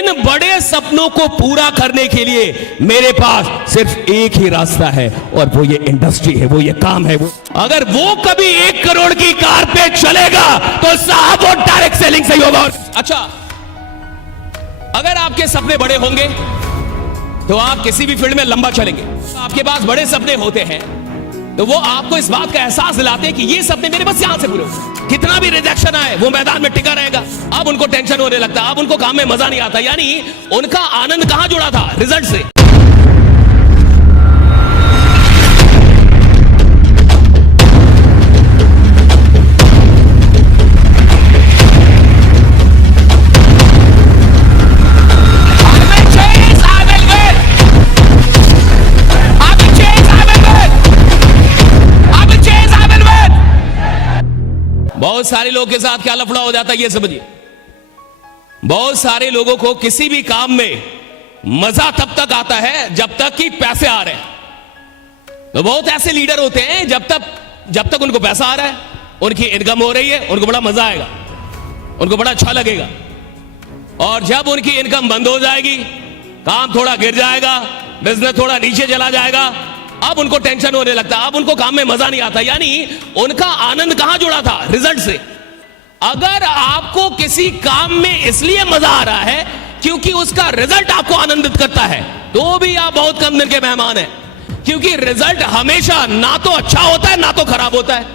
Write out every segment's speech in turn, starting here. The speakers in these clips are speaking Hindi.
इन बड़े सपनों को पूरा करने के लिए मेरे पास सिर्फ एक ही रास्ता है और वो ये इंडस्ट्री है, वो ये काम है। वो अगर वो कभी 1 करोड़ की कार पे चलेगा तो साहब वो डायरेक्ट सेलिंग से ही होगा। अच्छा, अगर आपके सपने बड़े होंगे तो आप किसी भी फील्ड में लंबा चलेंगे। आपके पास बड़े सपने होते हैं तो वो आपको इस बात का एहसास दिलाते हैं कि ये सपने मेरे बस यहां से पूरे हो। कितना भी रिजेक्शन आए वो मैदान में टिका रहेगा। अब उनको टेंशन होने लगता है, अब उनको काम में मजा नहीं आता, यानी उनका आनंद कहां जुड़ा था? रिजल्ट से। बहुत सारे लोगों के साथ क्या लफड़ा हो जाता है ये समझिए। बहुत सारे लोगों को किसी भी काम में मजा तब तक आता है जब तक कि पैसे आ रहे हैं। तो बहुत ऐसे लीडर होते हैं जब तक उनको पैसा आ रहा है, उनकी इनकम हो रही है, उनको बड़ा मजा आएगा, उनको बड़ा अच्छा लगेगा। और जब उनकी इनकम बंद हो जाएगी, काम थोड़ा गिर जाएगा, बिजनेस थोड़ा नीचे चला जाएगा, अब उनको टेंशन होने लगता है, अब उनको काम में मजा नहीं आता, यानी उनका आनंद कहां जुड़ा था? रिजल्ट से। अगर आपको किसी काम में इसलिए मजा आ रहा है क्योंकि उसका रिजल्ट आपको आनंदित करता है, तो भी आप बहुत कम दिन के मेहमान हैं, क्योंकि रिजल्ट हमेशा ना तो अच्छा होता है ना तो खराब होता है।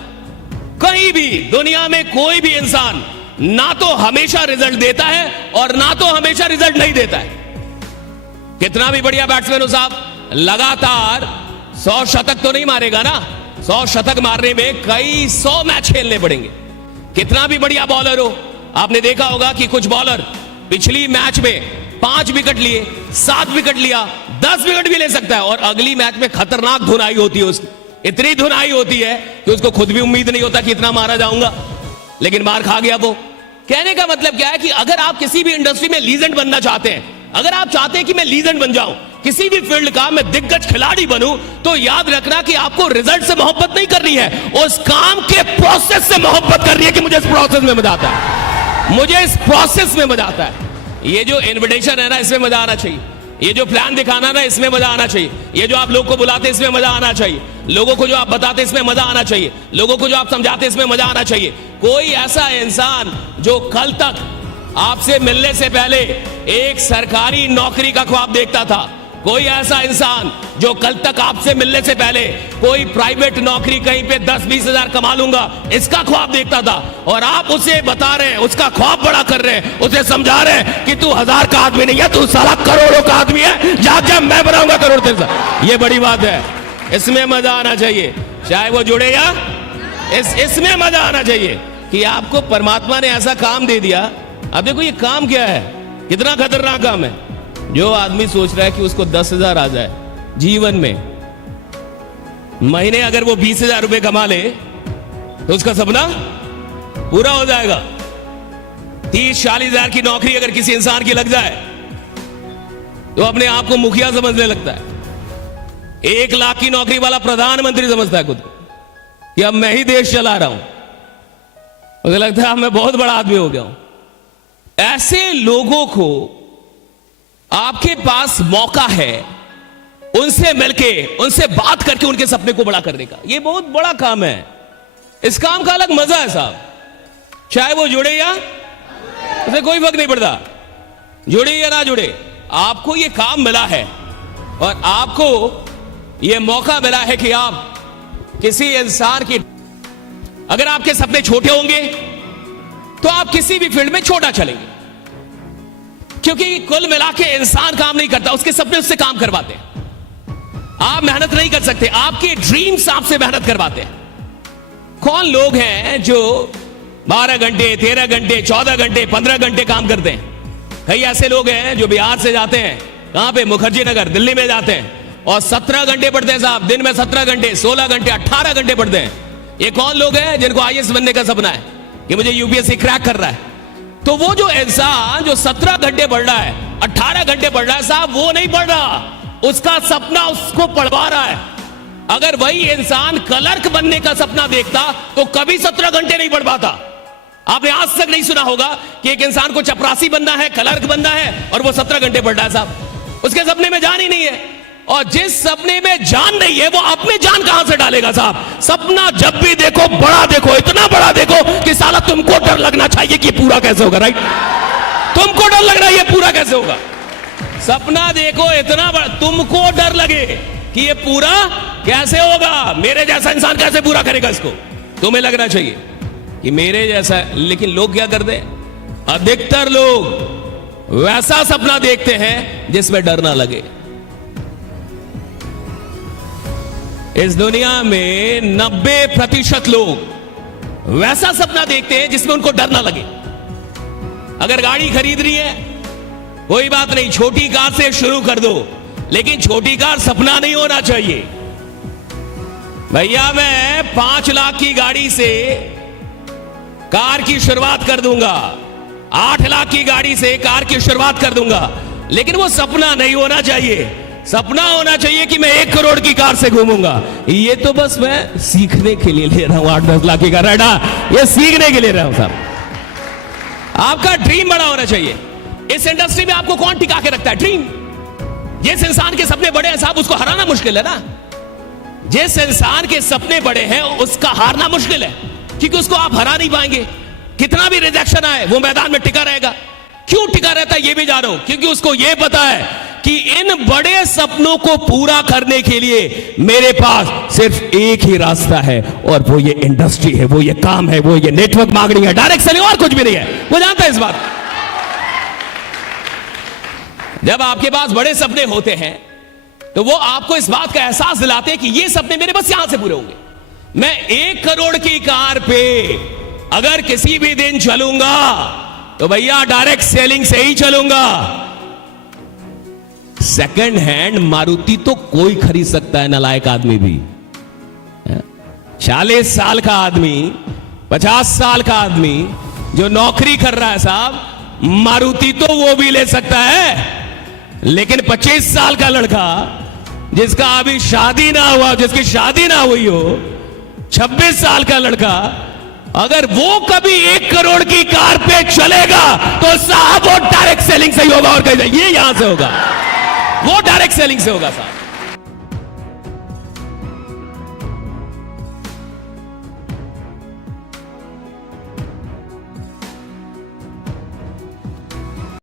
कहीं भी दुनिया में कोई भी इंसान ना तो हमेशा रिजल्ट देता है और ना तो हमेशा रिजल्ट नहीं देता है। कितना भी बढ़िया बैट्समैन हो साहब, लगातार 100 शतक तो नहीं मारेगा ना। 100 शतक मारने में कई 100 मैच खेलने पड़ेंगे। कितना भी बढ़िया बॉलर हो, आपने देखा होगा कि कुछ बॉलर पिछली मैच में 5 विकेट लिए, 7 विकेट लिया, 10 विकेट भी ले सकता है और अगली मैच में खतरनाक धुनाई होती है उसकी। इतनी धुनाई होती है कि उसको खुद भी उम्मीद नहीं होता कि इतना मारा जाऊंगा, लेकिन मार खा गया वो। कहने का मतलब क्या है कि अगर आप किसी भी इंडस्ट्री में लीजेंड बनना चाहते हैं, अगर आप चाहते हैं कि मैं लीजेंड बन जाऊं, किसी भी फील्ड का मैं दिग्गज खिलाड़ी बनूं, तो याद रखना कि आपको रिजल्ट से मोहब्बत नहीं करनी है, उस काम के प्रोसेस से मोहब्बत करनी है कि मुझे इस प्रोसेस में मजा आता है, मुझे इस प्रोसेस में मजा आता है। ये जो इन्विटेशन है ना, इसमें मजा आना चाहिए। ये जो प्लान दिखाना ना, इसमें मजा आना चाहिए। ये जो आप लोग को बुलाते इसमें मजा आना चाहिए। लोगों को जो आप बताते इसमें मजा आना चाहिए। लोगों को जो आप समझाते इसमें मजा आना चाहिए। कोई ऐसा इंसान जो कल तक आपसे मिलने से पहले एक सरकारी नौकरी का ख्वाब देखता था, कोई ऐसा इंसान जो कल तक आपसे मिलने से पहले कोई प्राइवेट नौकरी कहीं पे 10-20 हजार कमा लूंगा इसका ख्वाब देखता था, और आप उसे बता रहे हैं, उसका ख्वाब बड़ा कर रहे हैं, उसे समझा रहे हैं कि तू 1000 का आदमी नहीं है, तू साला करोड़ों का आदमी है, जा मैं बनाऊंगा करोड़ तेरे साथ। ये बड़ी बात है, इसमें मजा आना चाहिए, चाहे वो जुड़े या इसमें मजा आना चाहिए कि आपको परमात्मा ने ऐसा काम दे दिया। अब देखो ये काम क्या है, कितना खतरनाक काम है। जो आदमी सोच रहा है कि उसको 10,000 आ जाए जीवन में, महीने अगर वो 20,000 रुपए कमा ले तो उसका सपना पूरा हो जाएगा। 30-40 हजार की नौकरी अगर किसी इंसान की लग जाए तो अपने आप को मुखिया समझने लगता है। 1 लाख की नौकरी वाला प्रधानमंत्री समझता है खुद को कि अब मैं ही देश चला रहा हूं, मुझे लगता है मैं बहुत बड़ा आदमी हो गया हूं। ऐसे लोगों को आपके पास मौका है उनसे मिलके, उनसे बात करके उनके सपने को बड़ा करने का। ये बहुत बड़ा काम है, इस काम का अलग मजा है साहब। चाहे वो जुड़े या उसे कोई फर्क नहीं पड़ता, जुड़े या ना जुड़े, आपको ये काम मिला है और आपको ये मौका मिला है कि आप किसी इंसान की, अगर आपके सपने छोटे होंगे तो आप किसी भी फील्ड में छोटा चलेंगे, क्योंकि कुल मिला के इंसान काम नहीं करता, उसके सपने उससे काम करवाते हैं। आप मेहनत नहीं कर सकते, आपके ड्रीम्स आपसे मेहनत करवाते हैं। कौन लोग हैं जो 12 घंटे 13 घंटे 14 घंटे 15 घंटे काम करते हैं? कई ऐसे लोग हैं जो बिहार से जाते हैं, कहां पे, मुखर्जी नगर दिल्ली में जाते हैं और 17 घंटे पढ़ते हैं साहब, दिन में 17 घंटे 16 घंटे 18 घंटे पढ़ते हैं। ये कौन लोग हैं जिनको IAS बनने का सपना है कि मुझे UPSC क्रैक कर रहा है? तो वो जो इंसान जो 17 घंटे पढ़ रहा है, 18 घंटे पढ़ रहा है साहब, वो नहीं पढ़ रहा, उसका सपना उसको पढ़वा रहा है। अगर वही इंसान क्लर्क बनने का सपना देखता तो कभी 17 घंटे नहीं पढ़ पाता। आपने आज तक नहीं सुना होगा कि एक इंसान को चपरासी बनना है, क्लर्क बनना है और वो 17 घंटे पढ़ रहा है साहब। उसके सपने में जान ही नहीं है, और जिस सपने में जान नहीं है वो आप में जान कहां से डालेगा साहब। सपना जब भी देखो बड़ा देखो, इतना बड़ा देखो कि साला तुमको डर लगना चाहिए कि पूरा कैसे होगा। राइट, तुमको डर लग रहा है ये पूरा कैसे होगा। सपना देखो इतना बड़ा, तुमको डर लगे कि ये पूरा कैसे होगा, मेरे जैसा इंसान कैसे पूरा करेगा इसको। तुम्हें लगना चाहिए कि मेरे जैसा। लेकिन लोग क्या करते हैं, अधिकतर लोग वैसा सपना देखते हैं जिसमें डर ना लगे। इस दुनिया में 90% लोग वैसा सपना देखते हैं जिसमें उनको डर ना लगे। अगर गाड़ी खरीद रही है, कोई बात नहीं, छोटी कार से शुरू कर दो, लेकिन छोटी कार सपना नहीं होना चाहिए। भैया मैं 5 लाख की गाड़ी से कार की शुरुआत कर दूंगा, 8 लाख की गाड़ी से कार की शुरुआत कर दूंगा, लेकिन वो सपना नहीं होना चाहिए। सपना होना चाहिए कि मैं 1 करोड़ की कार से घूमूंगा। ये तो बस मैं सीखने के लिए ले रहा हूं 8-10 लाख की कार, ये सीखने के लिए रहा हूं साहब। आपका ड्रीम बड़ा होना चाहिए। इस इंडस्ट्री में आपको कौन टिका के रखता है? ड्रीम। जिस इंसान के सपने बड़े हैं साहब, उसको हराना मुश्किल है ना। जिस इंसान के सपने बड़े हैं उसका हारना मुश्किल है, क्योंकि उसको आप हरा नहीं पाएंगे। कितना भी रिजेक्शन आए वो मैदान में टिका रहेगा। क्यों टिका रहता है ये भी जानो, क्योंकि उसको ये पता है कि इन बड़े सपनों को पूरा करने के लिए मेरे पास सिर्फ एक ही रास्ता है, और वो ये इंडस्ट्री है, वो ये काम है, वो ये नेटवर्क मार्केटिंग है, डायरेक्ट सेलिंग, और कुछ भी नहीं है। वो जानता है इस बात। जब आपके पास बड़े सपने होते हैं तो वो आपको इस बात का एहसास दिलाते हैं कि ये सपने मेरे बस यहां से पूरे होंगे। मैं 1 करोड़ की कार पे अगर किसी भी दिन चलूंगा तो भैया डायरेक्ट सेलिंग से ही चलूंगा। सेकंड हैंड मारुति तो कोई खरीद सकता है, नालायक आदमी भी। 40 साल का आदमी, 50 साल का आदमी जो नौकरी कर रहा है साहब, मारुति तो वो भी ले सकता है, लेकिन 25 साल का लड़का जिसका अभी शादी ना हुआ, जिसकी शादी ना हुई हो, 26 साल का लड़का, अगर वो कभी 1 करोड़ की कार पे चलेगा तो साहब वो डायरेक्ट सेलिंग से ही होगा, और कहीं ये यहां से होगा, वो डायरेक्ट सेलिंग से होगा साहब।